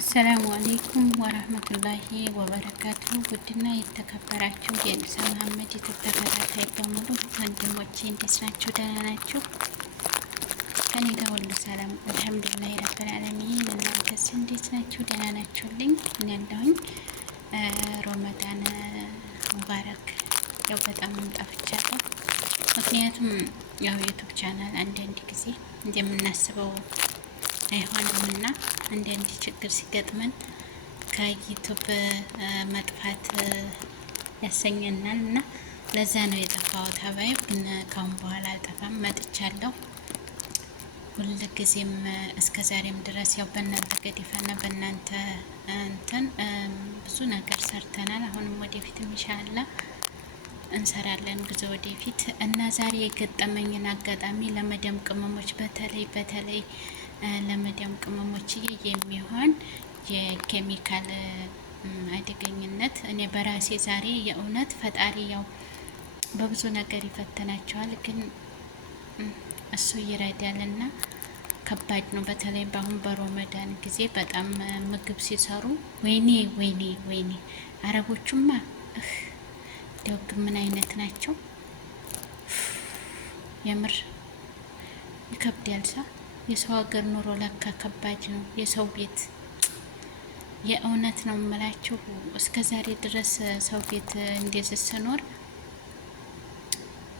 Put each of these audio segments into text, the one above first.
አሰላሙ አሌይኩም ወረህመቱላሂ ወበረካቱ። ውድና የተከበራችሁ የንሳ መሀመድ ዩቱብ ተከታታይ በሙሉ ወንድሞቼ እንዴት ናችሁ? ደህና ናችሁ? ከኔ ጋር ሁሉ ሰላም አልሐምዱሊላሂ ረብል ዓለሚን። እናንተስ እንዴት ናችሁ? ደህና ናችሁልኝ? እኔ ያለሁኝ ሮመዳን ሙባረክ። ያው በጣም ጠፍቻለሁ። ምክንያቱም ያው ዩቱብ ቻናል አንዳንድ ጊዜ እንደምናስበው አይሆንምና አንዳንድ ችግር ሲገጥመን ከዩቱብ መጥፋት ያሰኘናል እና ለዛ ነው የጠፋሁት። ሀባይብ ግን ካሁን በኋላ አልጠፋም፣ መጥቻለሁ። ሁልጊዜም እስከ ዛሬም ድረስ ያው በእናንተ ገዲፋና በእናንተ እንትን ብዙ ነገር ሰርተናል። አሁንም ወደፊትም ኢንሻአላህ እንሰራለን ጉዞ ወደፊት እና ዛሬ የገጠመኝን አጋጣሚ ለመደም ቅመሞች በተለይ ለመዳም ቅመሞች የሚሆን የኬሚካል አደገኝነት እኔ በራሴ ዛሬ የእውነት ፈጣሪ ያው በብዙ ነገር ይፈተናቸዋል፣ ግን እሱ ይረዳልና ከባድ ነው። በተለይ በአሁን በሮመዳን ጊዜ በጣም ምግብ ሲሰሩ ወይኔ አረቦቹማ ደግ ምን አይነት ናቸው? የምር ይከብዳል። የሰው ሀገር ኑሮ ለካ ከባድ ነው። የሰው ቤት የእውነት ነው የምላችሁ። እስከ ዛሬ ድረስ ሰው ቤት እንደዚህ ስኖር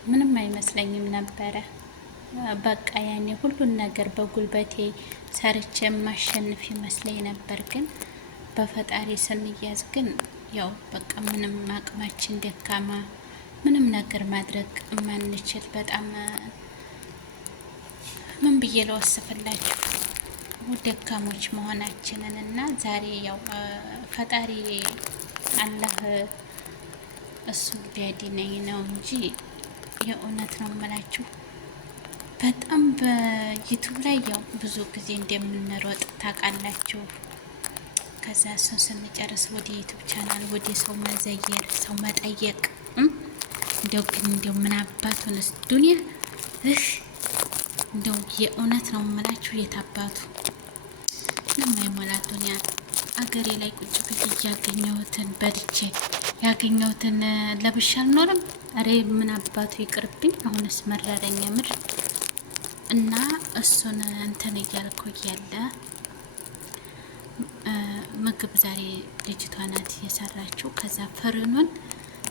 ምንም አይመስለኝም ነበረ። በቃ ያኔ ሁሉን ነገር በጉልበቴ ሰርቼ የማሸንፍ ይመስለኝ ነበር። ግን በፈጣሪ ስንያዝ ግን ያው በቃ ምንም አቅማችን ደካማ፣ ምንም ነገር ማድረግ የማንችል በጣም ምን ብዬ ለወስፍላችሁ ደካሞች መሆናችንን እና ዛሬ ያው ፈጣሪ አላህ እሱ ቢያድነኝ ነው እንጂ የእውነት ነው የምላችሁ። በጣም በዩቱብ ላይ ያው ብዙ ጊዜ እንደምንሮጥ ታውቃላችሁ። ከዛ እሱን ስንጨርስ ወደ ዩቱብ ቻናል ወደ ሰው መዘየር፣ ሰው መጠየቅ። እንደው ምን አባቱንስ ዱንያ እንደው የእውነት ነው የምላችሁ የታባቱ ለማይሞላ ዱንያ አገሬ ላይ ቁጭ ብዬ ያገኘሁትን በልቼ ያገኘሁትን ለብሻ አልኖርም። አሬ ምን አባቱ ይቅርብኝ። አሁንስ መረረኝ ምር እና እሱን እንትን እያልኩ እያለ ምግብ ዛሬ ልጅቷ ናት የሰራችው። ከዛ ፍርኑን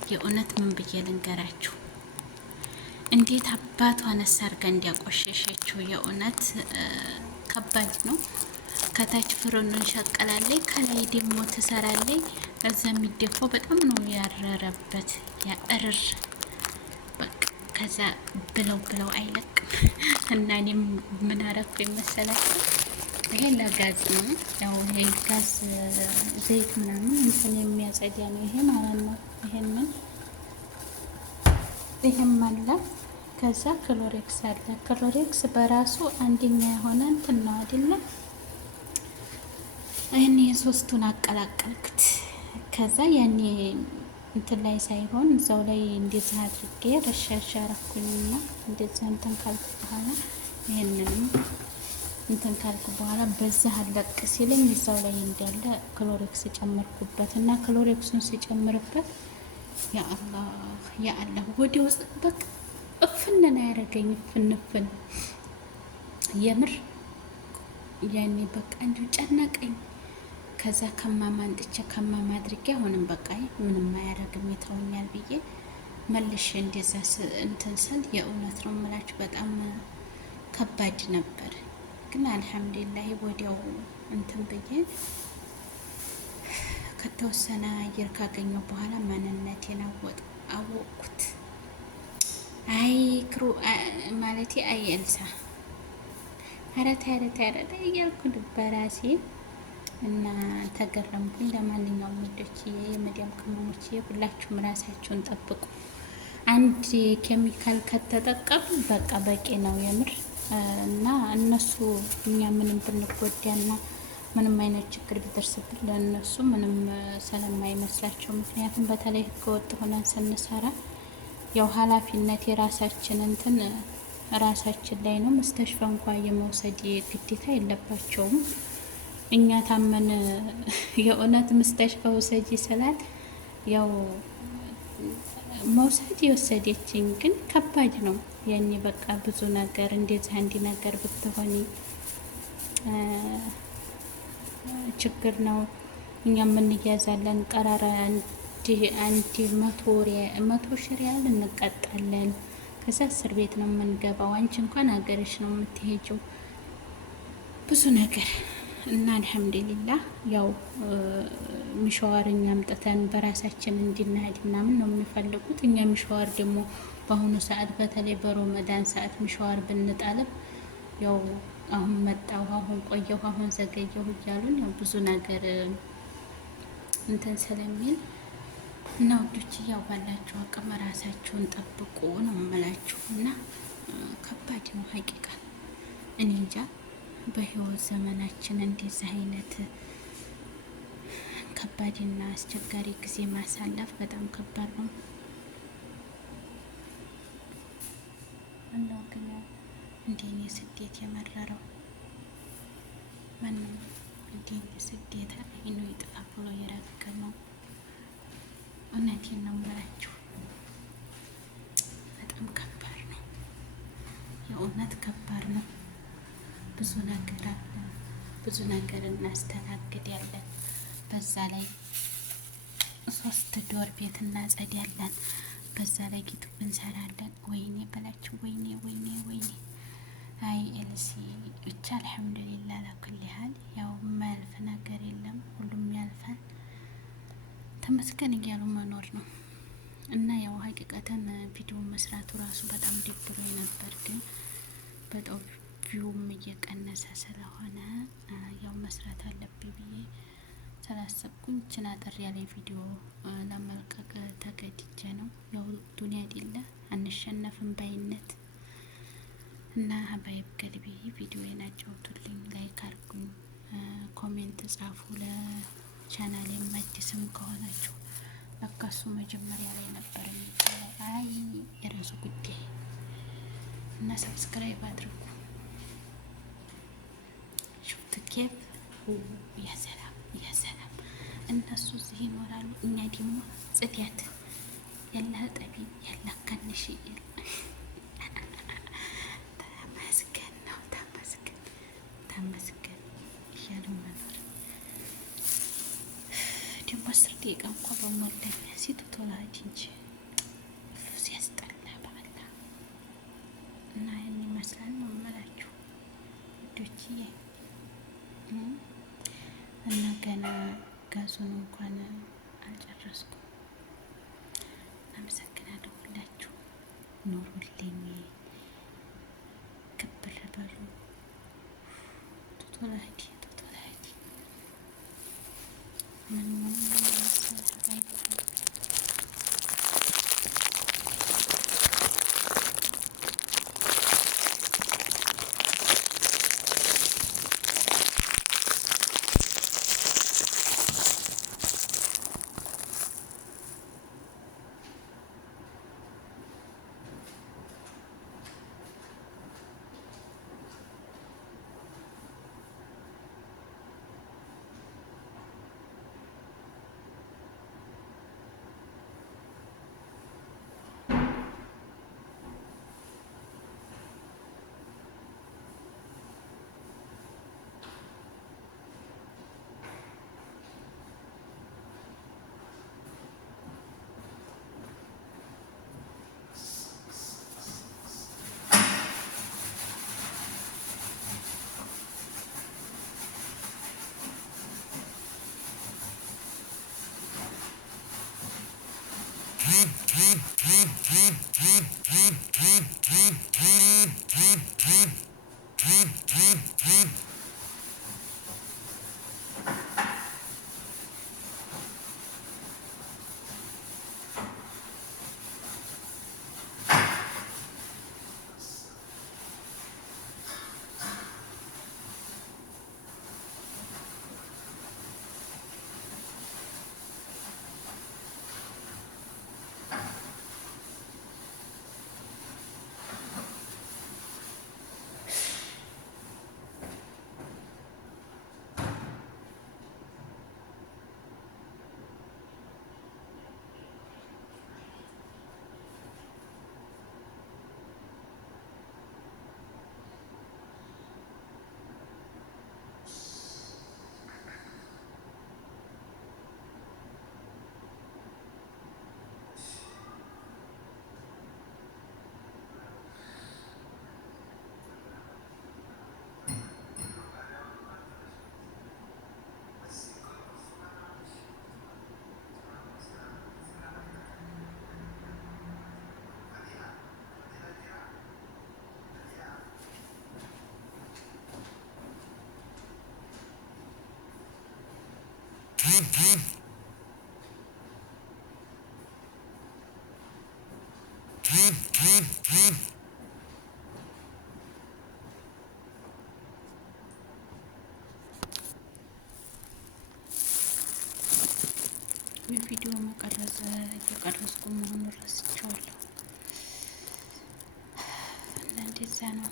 የእውነት ምን ብዬ ልንገራችሁ እንዴት አባቷ ነሳርጋ እንዲያቆሸሸችው የእውነት ከባድ ነው። ከታች ፍርኑን ሸቀላለች፣ ከላይ ደግሞ ትሰራለች። እዛ የሚደፋው በጣም ነው ያረረበት ያእርር በቃ። ከዛ ብለው አይለቅም እና እኔም ምን አረኩ መሰላችሁ? ይሄ ለጋዝ ነው። ያው ይሄ ጋዝ ዘይት ምናምን እንትን የሚያጸዳ ነው ይሄ ማለት ነው። ይሄም አለ። ከዛ ክሎሬክስ አለ። ክሎሬክስ በራሱ አንደኛ የሆነ እንትን ነው አይደለም። እኔ ሶስቱን አቀላቀልኩት። ከዛ ያኔ እንትን ላይ ሳይሆን እዛው ላይ እንደዚህ አድርጌ ረሻሻ አረኩኝና እንደዚህ እንትን ካልኩ በኋላ ይሄንንም እንትን ካልኩ በኋላ በዛ አለቅ ሲለኝ እዛው ላይ እንዳለ ክሎሬክስ ጨመርኩበት እና ክሎሬክሱን ሲጨምርበት ያ አላህ ወደ ውስጥ በቃ እፍነና ያደረገኝ ፍንፍን የምር ያኔ በቃ እንዲሁ ጨነቀኝ። ከዛ ከማማ አንጥቼ ከማማ አድርጌ አሁንም በቃ ምንም አያደርግም ይተውኛል ብዬ መልሼ እንደዛ እንትን ስል የእውነት ነው የምላችሁ በጣም ከባድ ነበር። ግን አልሐምዱሊላህ ወዲያው እንትን ብዬ ከተወሰነ አየር ካገኘው በኋላ ማንነቴን አወቅኩት። አይ ክሩ ማለቴ አይ ኤልሳ አረታ እያልኩ በራሴ እና ተገረምኩኝ። ለማንኛውም ወዶች የመዲያም ቅመሞች ሁላችሁም ራሳችሁን ጠብቁ። አንድ ኬሚካል ከተጠቀሙ በቃ በቂ ነው የምር። እና እነሱ እኛ ምንም ብንጎዳና ምንም አይነት ችግር ቢደርስብን ለእነሱ ምንም ስለማይመስላቸው፣ ምክንያቱም በተለይ ህገወጥ ሆነን ስንሰራ ያው ኃላፊነት የራሳችን እንትን ራሳችን ላይ ነው። መስተሽፋ እንኳ የመውሰድ ግዴታ የለባቸውም። እኛ ታመን የእውነት ምስተሽፈ ውሰጂ ስላል ያው መውሰድ የወሰደችኝ ግን ከባድ ነው። ያኔ በቃ ብዙ ነገር እንደዚህ አንዲ ነገር ብትሆኒ ችግር ነው። እኛም እንያዛለን። ቀራራ አንድ 100 ሺህ ሪያል እንቀጣለን። ከዛ እስር ቤት ነው የምንገባው። አንቺ እንኳን ሀገርሽ ነው የምትሄጂው። ብዙ ነገር እና አልሐምዱሊላህ ያው ሚሸዋር እኛ አምጥተን በራሳችን እንድናሄድ ምናምን ነው የሚፈልጉት። እኛ ሚሸዋር ደግሞ በአሁኑ ሰዓት በተለይ በሮመዳን ሰዓት ሚሸዋር ብንጣልም ያው አሁን መጣሁ፣ አሁን ቆየሁ፣ አሁን ዘገየሁ እያሉን ያው ብዙ ነገር እንትን ስለሚል እና ውዶች ያው ባላችሁ አቅም ራሳችሁን ጠብቁ ነው የምላችሁ። እና ከባድ ነው ሀቂቃ። እኔ እንጃ በህይወት ዘመናችን እንደዚህ አይነት ከባድና አስቸጋሪ ጊዜ ማሳለፍ በጣም ከባድ ነው። እንደው ግን እንደኔ ስደት የመረረው ማንም እንደኔ ስደት አይኑ ይጥፋ ብሎ የረገመው እውነቴን ነው የምላችሁ። በጣም ከባድ ነው፣ የእውነት ከባድ ነው። ብዙ ነገር አለ፣ ብዙ ነገር እናስተናግዳለን። በዛ ላይ 3 ዶር ቤት እናጸዳለን። በዛ ላይ ዩቱብ እንሰራለን። ወይኔ በላችሁ፣ ወይኔ ወይኔ ወይኔ። አይ ኤልሲ ብቻ አልሐምዱሊላህ ላኩል ያህል ያው የማያልፍ ነገር የለም፣ ሁሉም ያልፋል። ተመስገን እያሉ መኖር ነው። እና ያው ሀቂቀተን ቪዲዮ መስራቱ ራሱ በጣም ደብሮኝ ነበር፣ ግን በጣም ቪውም እየቀነሰ ስለሆነ ያው መስራት አለብኝ ብዬ ስላሰብኩኝ ችን አጠር ያለ ቪዲዮ ለመልቀቅ ተገድጄ ነው። ያው ዱንያ አይደለ አንሸነፍም ባይነት እና ሀባይብ ገልቢ ቪዲዮ የናጫውቱልኝ፣ ላይክ አርጉኝ፣ ኮሜንት ጻፉ። ለቻናሌ አዲስም ከሆናችሁ ለካሱ መጀመሪያ ላይ ነበር የሚባለው። አይ የራሱ ጉዳይ እና ሰብስክራይብ አድርጉ። ሹፍት ኬፍ ያሰላም ያሰላም። እነሱ እዚህ ይኖራሉ፣ እኛ ደግሞ ጽዳት ያለህ ጠቢ ያለህ ከንሽ ተመስገን ነው። ተመስገን ተመስገን እያሉ መኖር ደግሞ 10 ደቂቃ እንኳ በሞላኝ ሴቱ ተወላጅ እንጂ ሲያስጠላ በአላ እና ይህን ይመስላል ነው የምላችሁ ውዶችዬ። እና ገና ጋዙን እንኳን አልጨረስኩም። አመሰግናለሁ ሁላችሁ። ኑሩልኝ፣ ክብር በሉ። ቶቶላዲ ቶቶላዲ ቪዲዮ መቀረጽ እየቀረጽኩ መሆኑን ረስቼዋለሁ። እንደዛ ነው።